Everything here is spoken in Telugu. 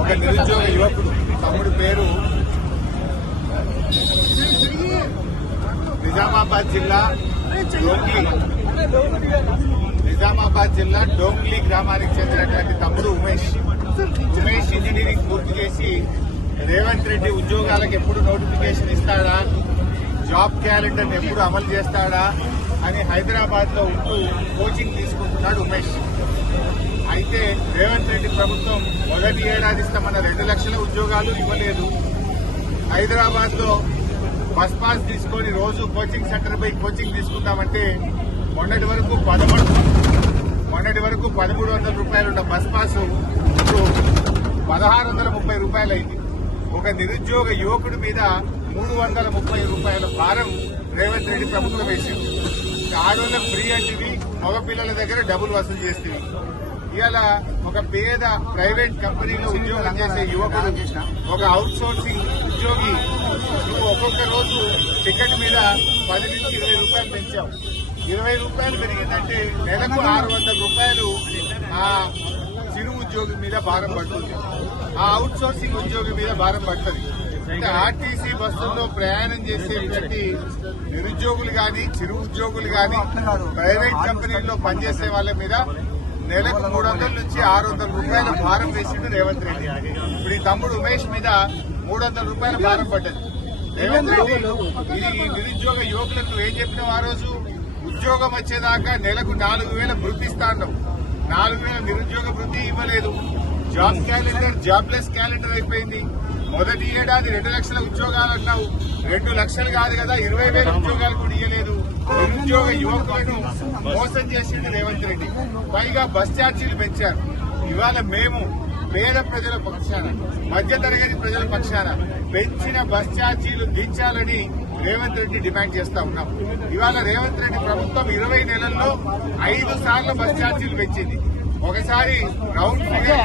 ఒక నిరుద్యోగ యువకుడు తమ్ముడు పేరు నిజామాబాద్ జిల్లా డోంగ్లీ గ్రామానికి చెందినటువంటి తమ్ముడు ఉమేష్ ఇంజనీరింగ్ పూర్తి చేసి రేవంత్ రెడ్డి ఉద్యోగాలకు ఎప్పుడు నోటిఫికేషన్ ఇస్తాడా, జాబ్ క్యాలెండర్ ఎప్పుడు అమలు చేస్తాడా అని హైదరాబాద్ లో ఉంటూ కోచింగ్ తీసుకుంటున్నాడు ఉమేష్. అయితే రేవంత్ రెడ్డి ప్రభుత్వం మొదటి ఏడాది ఇస్తామన్న 2 లక్షల ఉద్యోగాలు ఇవ్వలేదు. హైదరాబాద్ లో బస్ పాస్ తీసుకొని రోజు కోచింగ్ సెంటర్ పోయి కోచింగ్ తీసుకుంటామంటే మొన్నటి వరకు 1300 రూపాయలు ఉన్న బస్ పాస్ ఇప్పుడు 1630 రూపాయలు అయింది. ఒక నిరుద్యోగ యువకుడి మీద 330 రూపాయల భారం రేవంత్ రెడ్డి ప్రభుత్వం వేసింది. ఆడోళ్ళకు ఫ్రీ అంటివి, మగపిల్లల దగ్గర డబ్బులు వసూలు చేస్తుంది. ఇవాళ ఒక పేద ప్రైవేట్ కంపెనీలో ఉద్యోగం చేసే యువకుడు, ఒక అవుట్ సోర్సింగ్ ఉద్యోగి, నువ్వు ఒక్కొక్క రోజు టికెట్ మీద 10 నుంచి 20 రూపాయలు పెంచావు. 20 రూపాయలు పెరిగిందంటే నెలకు 600 రూపాయలు ఆ చిరు ఉద్యోగి మీద భారం పడుతుంది, ఆ అవుట్ సోర్సింగ్ ఉద్యోగి మీద భారం పడుతుంది. అంటే ఆర్టీసీ బస్సుల్లో ప్రయాణం చేసే ప్రతి నిరుద్యోగులు గాని, చిరు ఉద్యోగులు గాని, ప్రైవేట్ కంపెనీల్లో పనిచేసే వాళ్ళ మీద నెలకు 300 నుంచి 600 రూపాయల భారం వేసిండు రేవంత్ రెడ్డి. ఇప్పుడు ఈ తమ్ముడు ఉమేష్ మీద 300 రూపాయల భారం పడ్డది. రేవంత్ రెడ్డి ఇది నిరుద్యోగ యువకులకు ఏం చెప్పినావు? ఆ రోజు ఉద్యోగం వచ్చేదాకా నెలకు 4000 వృత్తి ఇస్తాను, 4000 నిరుద్యోగ వృత్తి ఇవ్వలేదు. జాబ్ క్యాలెండర్ జాబ్లెస్ క్యాలెండర్ అయిపోయింది. మొదటి ఏడాది 2 లక్షల ఉద్యోగాలు అన్నావు, 2 లక్షలు కాదు కదా 20,000 ఉద్యోగాలు కూడా ఇవ్వలేదు. నిరుద్యోగ యువకులను మోసం చేసింది రేవంత్ రెడ్డి. పైగా బస్ ఛార్జీలు పెంచారు. ఇవాళ మేము పేద ప్రజల పక్షాన, మధ్యతరగతి ప్రజల పక్షాన పెంచిన బస్ ఛార్జీలు దించాలని రేవంత్ రెడ్డి డిమాండ్ చేస్తా ఉన్నాం. ఇవాళ రేవంత్ రెడ్డి ప్రభుత్వం 20 నెలల్లో 5 సార్లు బస్ ఛార్జీలు పెంచింది. ఒకసారి రౌండ్ ఫిగర్